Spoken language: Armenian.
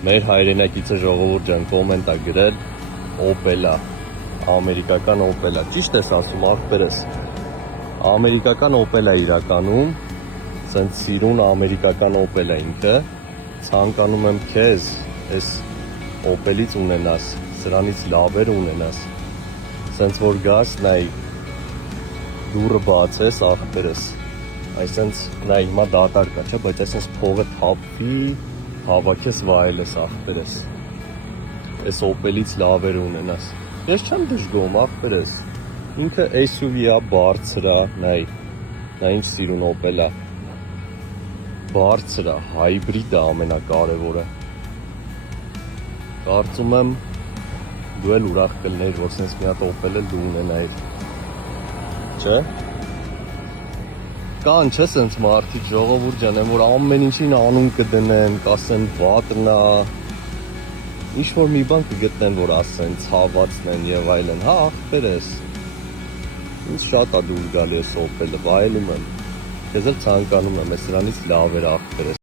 Մեր հայրենակիցը ժողովուրդ ջան կոմենտ է գրել Opel-ա, ամերիկական Opel-ա, ճիշտ ես ասում ախպերս, ամերիկական Opel-ա իրականում, սենց սիրուն ամերիկական Opel-ա ինքը, ցանկանում եմ քեզ այս Opel-ից ունենաս, սրանից լավեր ունենաս, սենց որ գաս նայ դուրը բացես ախպերս, այսենց նայ հիմա դատար կա, չէ, բայց այսենց փողը թափվի, հավաքես վայելես ախպերս, այս Opel-ից լավեր ունենաս, ես չեմ դժգոհում ախպերս, ինքը SUV-ա, բարձր ա, նայ ինչ սիրուն Opel-ա, բարձր ա, հայբրիդ ա ամենակարևորը, կարծում եմ դու էլ ուրախ կլներ, որ սենց մի հատ Opel-ը դու ունենայիր, չէ՞։ Կան չէ սենց մարդիկ ժողովուրդ ջան, որ ամեն ինչին անուն կդնեն, կասեն վատնա, ինչ-որ մի բան կգտնեն, որ ասեն, ցավացն են եւ այլն, հա ախպերս, ինձ շատ ա դուր գալի ես Opel-ը, վայելում եմ, քեզ էլ ցանկանում եմ, ես սրանից լավ էր ախպերս։